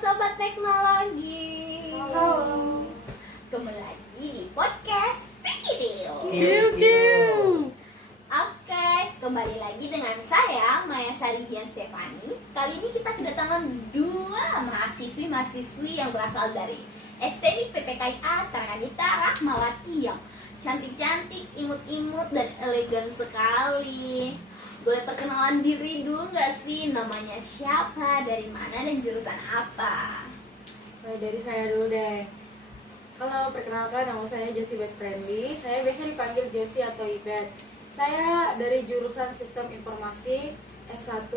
Sobat Teknologi. Halo. Kembali lagi di podcast Video. Oke, kembali lagi dengan saya Maya Sari Dian Stefani. Kali ini kita kedatangan dua mahasiswi yang berasal dari STD PPKIA Tarakanita Rahmawati yang cantik-cantik, imut-imut, dan elegan sekali. Boleh perkenalan diri dulu nggak sih? Namanya siapa, dari mana, dan jurusan apa? Dari saya dulu deh. Kalau perkenalkan, nama saya Josie Beth Friendly. Saya biasa dipanggil Josie atau Ibet. Saya dari jurusan Sistem Informasi S1.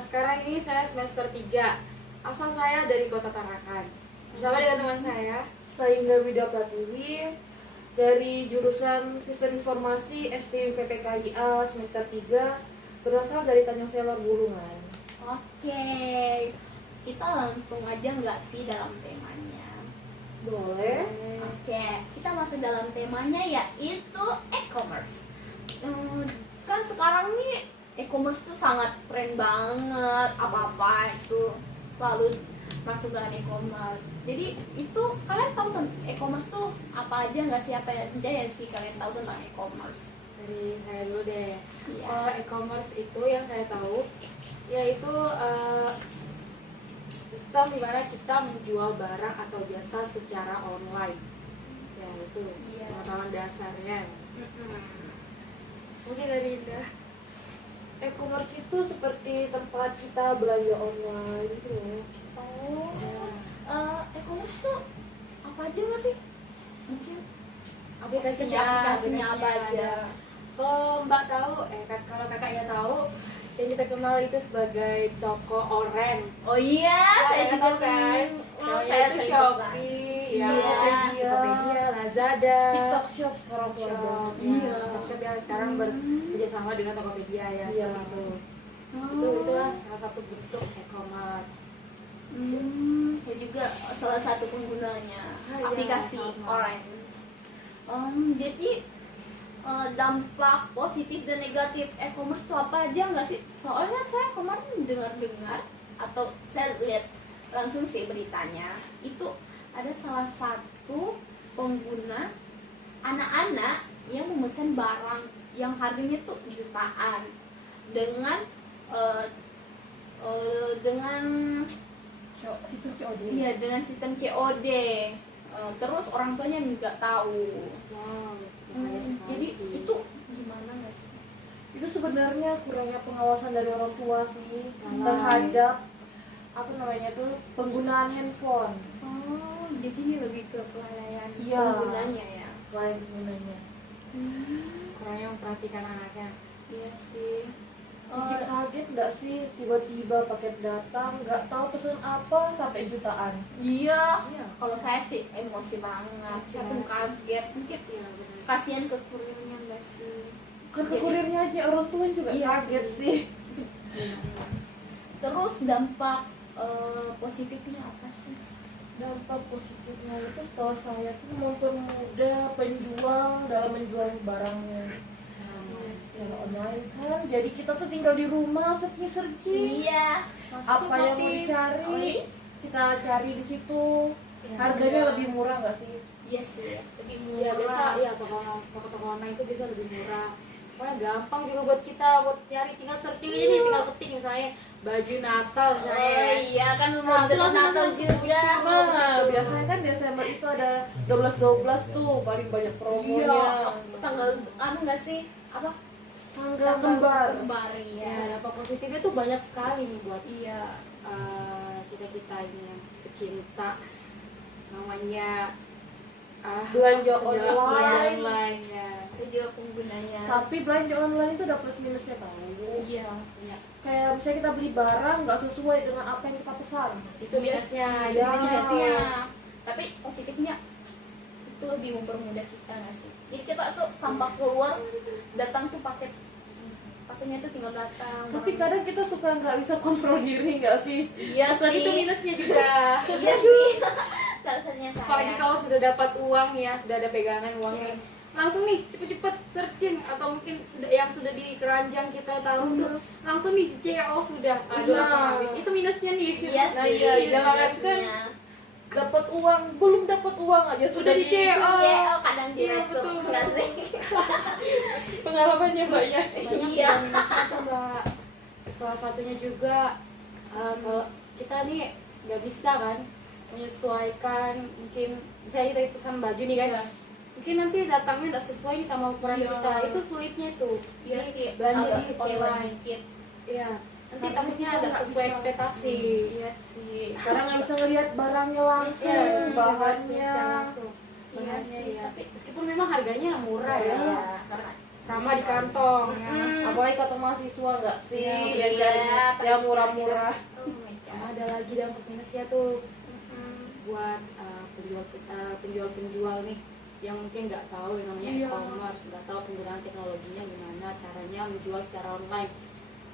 Sekarang ini saya semester 3. Asal saya dari Kota Tarakan. Bersama dengan teman saya Sainga Wida Pratiwi dari jurusan Sistem Informasi STM PPKIA semester 3, berasal dari Tanjung Selor Bulungan. Oke, kita langsung aja nggak sih dalam temanya? Boleh. Oke, kita masuk dalam temanya yaitu e-commerce. Kan sekarang nih e-commerce tuh sangat keren banget, apa-apa itu selalu masuk dalam e-commerce. Jadi itu kalian tahu tentang e-commerce tuh apa aja nggak sih, apa aja yang sih kalian tahu tentang e-commerce? dari saya dulu deh. Iya. Kalau e-commerce itu yang saya tahu yaitu sistem di mana kita menjual barang atau jasa secara online. Ya itu Iya. pengetahuan dasarnya. Mm-mm. Mungkin dari Indah. E-commerce itu seperti tempat kita belanja online gitu. Oh, Ya. e-commerce tuh apa aja nggak sih? Mungkin Aplikasinya apa aja? Kalau Mbak tahu, kalau kakak ya tahu, yang kita kenal itu sebagai toko oren. Oh iya, saya juga tahu sering. Namanya itu Shopee, ya, Iya. Tokopedia, Lazada, TikTok Shop sekarang tuh ada. Shop, Iya. TikTok Shop yang sekarang bekerja sama dengan Tokopedia ya, Iya. seperti itu. Oh. Itulah salah satu bentuk e-commerce. Saya juga salah satu penggunanya Iya, aplikasi sama. Orange. Jadi dampak positif dan negatif e-commerce itu apa aja nggak sih? Soalnya saya kemarin dengar-dengar atau saya lihat langsung sih beritanya, itu ada salah satu pengguna anak-anak yang memesan barang yang harganya tuh jutaan dengan dengan Sistem COD. iya, dengan sistem COD. Terus orang tuanya nggak tahu. Wow, bahaya sekali Jadi sih. itu gimana nggak sih? Itu sebenarnya kurangnya pengawasan dari orang tua sih Nah. terhadap apa namanya tuh penggunaan handphone. Oh, jadi ini lebih ke kelalaian Iya. penggunanya ya. Lain penggunanya. kurangnya memperhatikan anaknya. Iya sih. Bikin kaget nggak sih tiba-tiba paket datang nggak tahu pesen apa sampai jutaan. Iya. Iya. Kalau saya sih emosi banget. Saya pun Emosi. kaget. Mungkin Iya, benar. kasihan ke kurirnya nggak sih? Kan ke kurirnya aja orang tua juga Iya kaget sih. sih. Terus dampak positifnya apa sih? Dampak positifnya itu setahu saya tuh mempermudah penjual dalam menjual barangnya secara online kan. Jadi kita tuh tinggal di rumah searching Iya. apa yang mau dicari Oh, iya? kita cari di situ. Iya. Harganya lebih murah nggak sih? Iya sih. Lebih Iya, murah. biasa ya toko online itu bisa lebih murah. Pokoknya gampang juga buat kita buat nyari, tinggal searching aja nih, tinggal ketik misalnya baju Natal misalnya. Oh iya, kan mau Nah, dekat terus Natal langsung juga. Nah, biasanya kan Desember itu ada 12-12 tuh paling banyak promonya. Iya, tanggal nggak sih? Apa? Tanggal kembar. Kembar Ya, ya. dampak positifnya tuh banyak sekali nih buat Iya. kita ini yang pecinta namanya Belanja belanja online. online ya. Saya juga penggunanya. Tapi belanja online itu ada plus minusnya tahu. Iya. Ya, Kayak misalnya kita beli barang nggak sesuai dengan apa yang kita pesan. itu minusnya. Iya, Ya. minusnya. Tapi positifnya itu lebih mempermudah kita nggak sih? Jadi kita tuh tanpa keluar datang tuh paketnya tuh tinggal datang. Tapi kadang kita suka nggak bisa kontrol diri nggak sih? iya Pesan sih. itu minusnya juga. Iya sih. Salah satunya saya. Apalagi kalau sudah dapat uang ya, sudah ada pegangan uangnya, Iya. langsung nih cepet-cepet searching, atau mungkin yang sudah di keranjang kita taruh tuh langsung nih CO sudah, aduh Nah. langsung habis. Itu minus minusnya nih. Iya Nah, sih, iya, jangan kan minusnya. dapat uang, belum dapat uang aja Sudah di CO. CEO kadang Iya, direktur betul. enggak sih? pengalamannya mbaknya. Banyak Iya. yang minusnya tuh Mbak. Salah satunya juga kalau kita nih nggak bisa kan menyesuaikan, mungkin misalnya kita pesan baju nih kan, Iya. mungkin nanti datangnya nggak sesuai nih sama ukuran Iya. kita, itu sulitnya tuh. Iya Jadi sih, belanja agak di kecewa online. dikit. Iya, nanti Karena takutnya kita ada nggak sesuai bisa. ekspektasi. Iya sih. Karena nggak bisa ngeliat barangnya langsung, Iya, bahannya. secara langsung. Iya Bahannya sih, ya. tapi Meskipun memang harganya murah ya, Iya. karena ramah di kantong. Ya. Mm-mm. Apalagi kata mahasiswa nggak sih, Iya, yang cari iya, yang murah-murah. Oh my God. Ada lagi dampak minusnya tuh Mm-mm. buat penjual-penjual nih yang mungkin nggak tahu yang namanya Iya. e-commerce, nggak tahu penggunaan teknologinya gimana, caranya menjual secara online.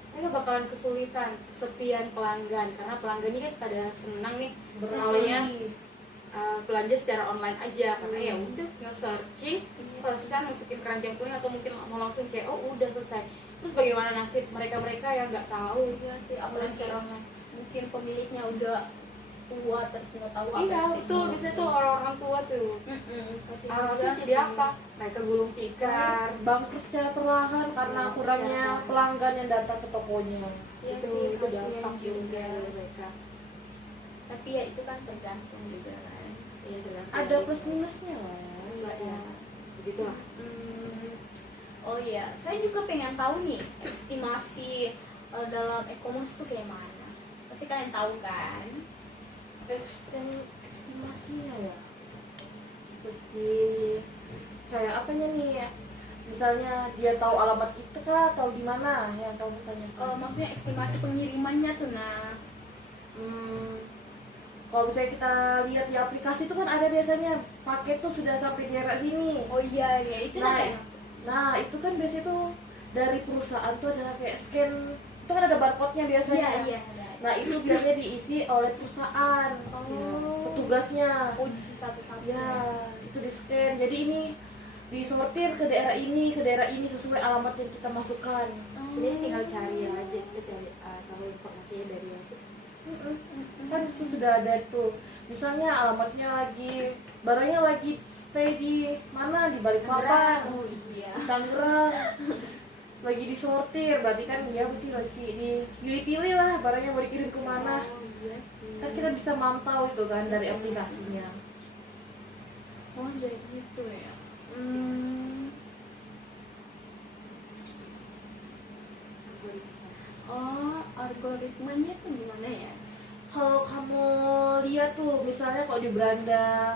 Mereka bakalan kesulitan, kesepian pelanggan karena pelanggan ini kan pada senang nih namanya belanja secara online aja karena ya udah nge-searching, pesan masukin keranjang kuning atau mungkin mau langsung CO udah selesai. Terus bagaimana nasib mereka-mereka yang nggak tahu? Iya sih, apalagi secara online. mungkin pemiliknya udah tua terus nggak tahu Iya, yang betul, mau. bisa tuh orang-orang tua tuh. Pasti Alasan juga jadi sih. apa? Mereka gulung tikar. Bangkrut secara perlahan karena Iya, kurangnya secara perlahan. pelanggan yang datang ke tokonya. Iya itu sih, itu kasihan dampak juga juga. dari mereka. Tapi ya itu kan tergantung juga kan. Iya, tergantung Ada dari- plus minusnya lah. Mbak, ya. Begitulah. Oh iya, saya juga pengen tahu nih estimasi dalam e-commerce tuh kayak mana. Pasti kalian tahu kan? Estimasinya ya. Seperti kayak apanya nih ya? Misalnya dia tahu alamat kita kah atau gimana yang kamu tanyakan? Maksudnya estimasi pengirimannya tuh nah. Kalau misalnya kita lihat di aplikasi itu kan ada biasanya paket tuh sudah sampai di daerah sini. Oh iya ya itu Nah, saya. Nah itu kan biasanya tuh dari perusahaan tuh ada kayak scan, itu kan ada barcode-nya biasanya. Iya. Nah itu biasanya diisi oleh perusahaan, petugasnya. Oh di satu-satu. Ya itu di scan. Jadi ini disortir ke daerah ini sesuai alamat yang kita masukkan. Jadi tinggal cari aja, kita cari tahu informasinya dari yang situ. Kan itu sudah ada tuh. Misalnya alamatnya barangnya lagi stay di mana, di Balikpapan, Oh iya. di Tangerang, lagi disortir, berarti kan dia berarti lagi dipilih-pilih lah barangnya mau dikirim kemana. Oh iya sih. Kan kita bisa mantau itu kan dari aplikasinya. Oh jadi gitu ya. Oh algoritmanya tuh gimana ya? Kalau kamu lihat tuh misalnya kalau di beranda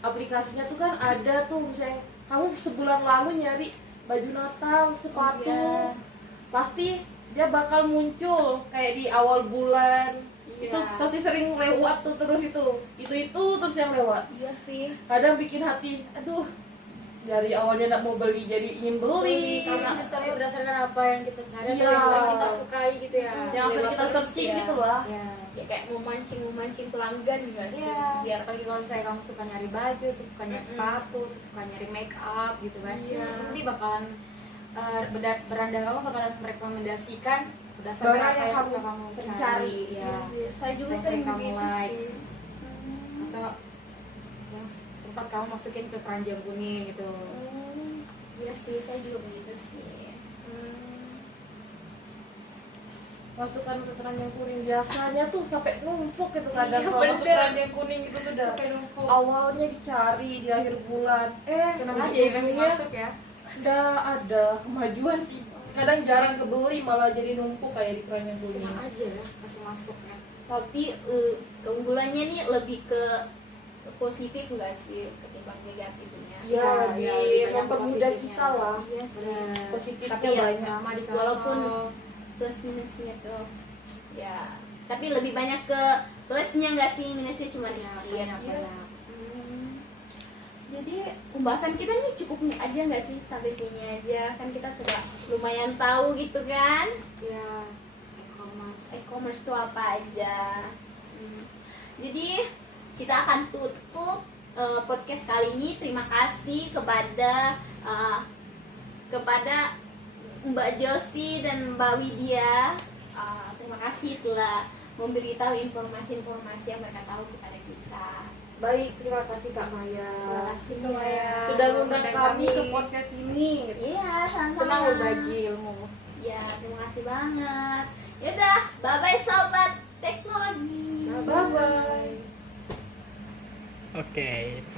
aplikasinya tuh kan ada tuh misalnya kamu sebulan lalu nyari baju Natal, sepatu, iya. pasti dia bakal muncul kayak di awal bulan. Iya. Itu pasti sering lewat tuh terus itu terus yang lewat. Iya sih. Kadang bikin hati, aduh, dari awalnya nggak mau beli jadi ingin beli. Karena sistemnya berdasarkan apa yang kita cari Iya. atau yang kita sukai gitu ya. yang akan Lewat kita terus searching ya. gitu lah. Ya. Ya kayak memancing pelanggan juga sih. Iya, Biar apalagi kalau misalnya kamu suka nyari baju, terus suka nyari sepatu, terus suka nyari make up gitu kan. Iya. Nanti bakalan beranda kamu bakalan merekomendasikan berdasarkan Barang apa yang yang kamu suka kamu cari. cari. Ya. Iya, saya juga Yang sering kamu begitu like. sih. Atau yang sempat kamu masukin ke keranjang kuning gitu. Iya sih, saya juga begitu sih. Masukkan ke keranjang kuning biasanya tuh sampai numpuk gitu kadang Iya, kalau masuk bener. keranjang kuning itu sudah Sampai numpuk. awalnya dicari di akhir bulan Senang aja ya kasih ujung-ujungnya masuk ya. nggak ada kemajuan sih, kadang jarang kebeli malah jadi numpuk kayak di keranjang kuning. Senang aja ya kasih masuknya. Tapi keunggulannya nih lebih ke positif enggak sih ketimbang negatifnya? Ya, Ya, lebih lebih banyak mempermudah positifnya. kita lah. Iya sih. Bener. Positifnya Tapi ya, banyak. Lama di Walaupun kantor. plus minusnya tuh ya, tapi lebih banyak ke plusnya nggak sih, minusnya cuma dikit. banyak. Jadi pembahasan kita nih cukup aja nggak sih, sampai sini aja kan kita sudah lumayan tahu gitu kan Ya, e-commerce. e-commerce itu apa aja. Jadi kita akan tutup podcast kali ini. Terima kasih kepada Mbak Josi dan Mbak Widya. Terima kasih telah memberitahu informasi-informasi yang mereka tahu kepada kita. Baik, terima kasih Kak Maya. Terima kasih Kak Maya. Sudah undang Undang kami kami. ke podcast ini. Iya, sama-sama. Senang berbagi ilmu. Ya, terima kasih banget. Yaudah, bye-bye sobat teknologi. Bye bye. Oke.